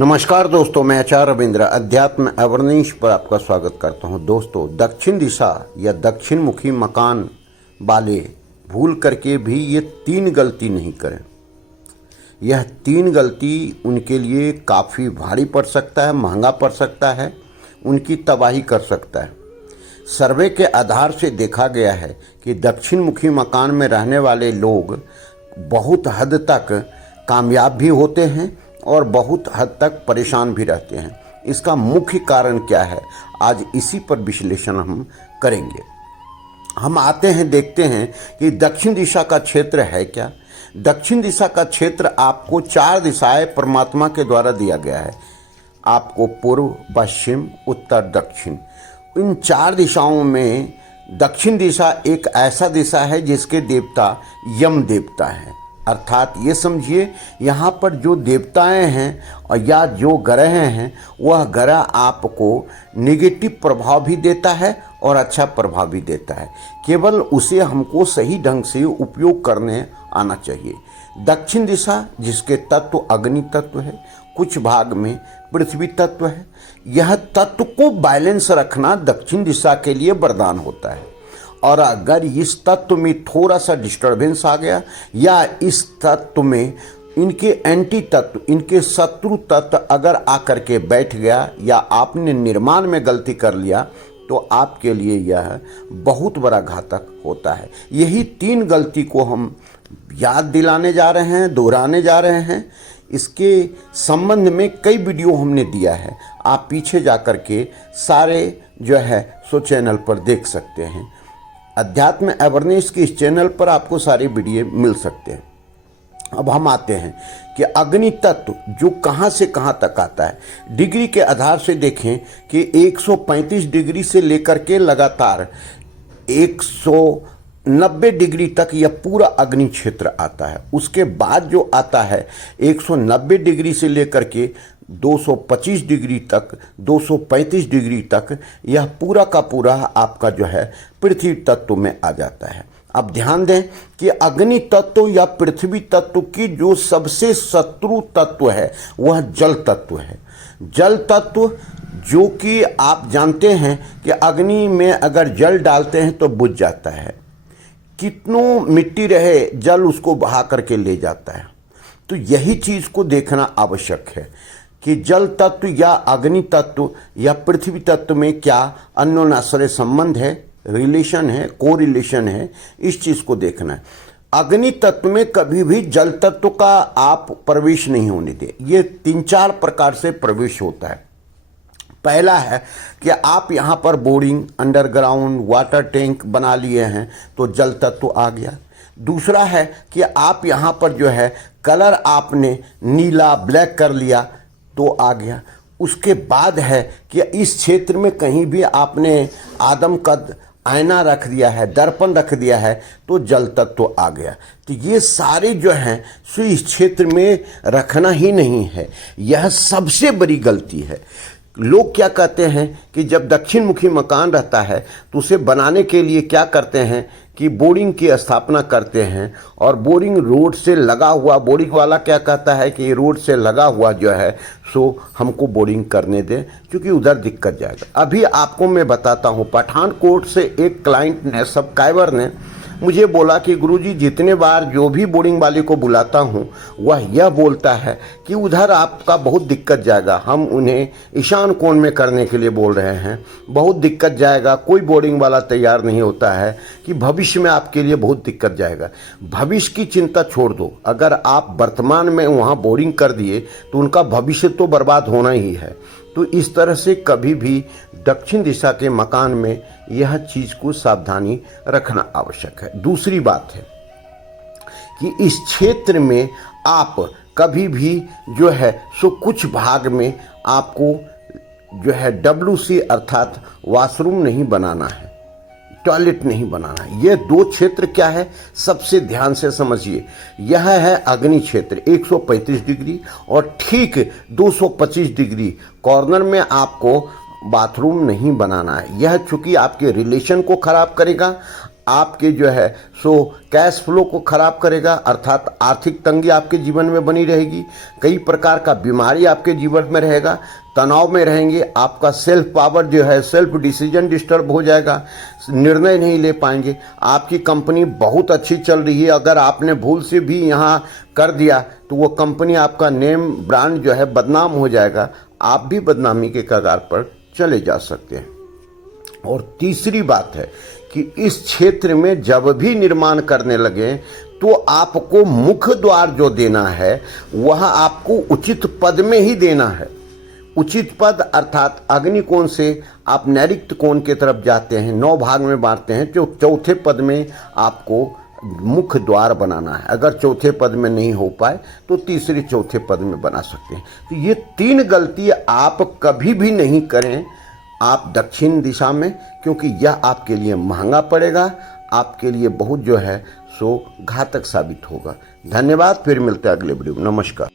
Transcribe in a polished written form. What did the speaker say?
नमस्कार दोस्तों, मैं आचार्य रविंद्र अध्यात्म अवर्निश पर आपका स्वागत करता हूं। दोस्तों, दक्षिण दिशा या दक्षिण मुखी मकान वाले भूल करके भी ये 3 गलती नहीं करें। यह 3 गलती उनके लिए काफ़ी भारी पड़ सकता है, महंगा पड़ सकता है, उनकी तबाही कर सकता है। सर्वे के आधार से देखा गया है कि दक्षिण मुखी मकान में रहने वाले लोग बहुत हद तक कामयाब भी होते हैं और बहुत हद तक परेशान भी रहते हैं। इसका मुख्य कारण क्या है, आज इसी पर विश्लेषण हम करेंगे। हम आते हैं, देखते हैं कि दक्षिण दिशा का क्षेत्र है क्या। दक्षिण दिशा का क्षेत्र आपको 4 दिशाएं परमात्मा के द्वारा दिया गया है। आपको पूर्व, पश्चिम, उत्तर, दक्षिण, इन 4 दिशाओं में दक्षिण दिशा एक ऐसा दिशा है जिसके देवता यम देवता है। अर्थात ये समझिए, यहाँ पर जो देवताएं हैं और या जो ग्रह हैं, वह ग्रह आपको नेगेटिव प्रभाव भी देता है और अच्छा प्रभाव भी देता है। केवल उसे हमको सही ढंग से उपयोग करने आना चाहिए। दक्षिण दिशा जिसके तत्व अग्नि तत्व है, कुछ भाग में पृथ्वी तत्व है। यह तत्व को बैलेंस रखना दक्षिण दिशा के लिए वरदान होता है। और अगर इस तत्व में थोड़ा सा डिस्टर्बेंस आ गया या इस तत्व में इनके एंटी तत्व, इनके शत्रु तत्व अगर आकर के बैठ गया या आपने निर्माण में गलती कर लिया, तो आपके लिए यह बहुत बड़ा घातक होता है। यही 3 गलती को हम याद दिलाने जा रहे हैं, दोहराने जा रहे हैं। इसके संबंध में कई वीडियो हमने दिया है, आप पीछे जा कर के सारे जो है सो चैनल पर देख सकते हैं। अध्यात्म अवेयरनेस के इस चैनल पर आपको सारे वीडियो मिल सकते हैं। अब हम आते हैं कि अग्नि तत्व जो कहाँ से कहाँ तक आता है। डिग्री के आधार से देखें कि 135 डिग्री से लेकर के लगातार 190 डिग्री तक यह पूरा अग्नि क्षेत्र आता है। उसके बाद जो आता है 190 डिग्री से लेकर के 225 डिग्री तक, 235 डिग्री तक, यह पूरा का पूरा आपका जो है पृथ्वी तत्व में आ जाता है। अब ध्यान दें कि अग्नि तत्व या पृथ्वी तत्व की जो सबसे शत्रु तत्व है वह जल तत्व है। जल तत्व जो कि आप जानते हैं कि अग्नि में अगर जल डालते हैं तो बुझ जाता है। कितनों मिट्टी रहे, जल उसको बहा करके ले जाता है। तो यही चीज़ को देखना आवश्यक है कि जल तत्व या अग्नि तत्व या पृथ्वी तत्व में क्या अन्योन्याश्रय संबंध है, रिलेशन है, को रिलेशन है, इस चीज़ को देखना है। अग्नि तत्व में कभी भी जल तत्व का आप प्रवेश नहीं होने दें। ये 3-4 प्रकार से प्रवेश होता है। पहला है कि आप यहाँ पर बोरिंग, अंडरग्राउंड वाटर टैंक बना लिए हैं तो जल तत्व आ गया। दूसरा है कि आप यहाँ पर जो है कलर आपने नीला, ब्लैक कर लिया तो आ गया। उसके बाद है कि इस क्षेत्र में कहीं भी आपने आदम कद आईना रख दिया है, दर्पण रख दिया है तो जल तत्व आ गया। तो ये सारे जो हैं सो इस क्षेत्र में रखना ही नहीं है। यह सबसे बड़ी गलती है। लोग क्या कहते हैं कि जब दक्षिण मुखी मकान रहता है तो उसे बनाने के लिए क्या करते हैं कि बोरिंग की स्थापना करते हैं और बोरिंग रोड से लगा हुआ, बोरिंग वाला क्या कहता है कि रोड से लगा हुआ जो है सो हमको बोरिंग करने दें क्योंकि उधर दिक्कत जाएगा। अभी आपको मैं बताता हूँ, पठानकोट से एक क्लाइंट ने, सब्सक्राइबर ने मुझे बोला कि गुरुजी जितने बार जो भी बोरिंग वाले को बुलाता हूँ वह यह बोलता है कि उधर आपका बहुत दिक्कत जाएगा। हम उन्हें ईशान कोण में करने के लिए बोल रहे हैं, बहुत दिक्कत जाएगा। कोई बोरिंग वाला तैयार नहीं होता है कि भविष्य में आपके लिए बहुत दिक्कत जाएगा। भविष्य की चिंता छोड़ दो, अगर आप वर्तमान में वहाँ बोरिंग कर दिए तो उनका भविष्य तो बर्बाद होना ही है। तो इस तरह से कभी भी दक्षिण दिशा के मकान में यह चीज़ को सावधानी रखना आवश्यक है। दूसरी बात है कि इस क्षेत्र में आप कभी भी जो है सो कुछ भाग में आपको जो है WC अर्थात वॉशरूम नहीं बनाना है, टॉयलेट नहीं बनाना है। ये 2 क्षेत्र क्या है, सबसे ध्यान से समझिए। यह है अग्नि क्षेत्र 135 डिग्री और ठीक 225 डिग्री कॉर्नर में आपको बाथरूम नहीं बनाना है। यह चूंकि आपके रिलेशन को खराब करेगा, आपके जो है सो कैश फ्लो को खराब करेगा, अर्थात आर्थिक तंगी आपके जीवन में बनी रहेगी। कई प्रकार का बीमारी आपके जीवन में रहेगा, तनाव में रहेंगे, आपका सेल्फ पावर जो है, सेल्फ डिसीजन डिस्टर्ब हो जाएगा, निर्णय नहीं ले पाएंगे। आपकी कंपनी बहुत अच्छी चल रही है, अगर आपने भूल से भी यहाँ कर दिया तो वो कंपनी, आपका नेम ब्रांड जो है बदनाम हो जाएगा, आप भी बदनामी के कगार पर चले जा सकते हैं। और तीसरी बात है कि इस क्षेत्र में जब भी निर्माण करने लगे तो आपको मुख्य द्वार जो देना है वह आपको उचित पद में ही देना है। उचित पद अर्थात अग्नि कोण से आप नैऋत्य कोण की तरफ जाते हैं, 9 भाग में बांटते हैं, तो चौथे पद में आपको मुख्य द्वार बनाना है। अगर चौथे पद में नहीं हो पाए तो तीसरे चौथे पद में बना सकते हैं। तो ये 3 गलती आप कभी भी नहीं करें आप दक्षिण दिशा में, क्योंकि यह आपके लिए महंगा पड़ेगा, आपके लिए बहुत जो है सो घातक साबित होगा। धन्यवाद, फिर मिलते हैं अगले वीडियो में। नमस्कार।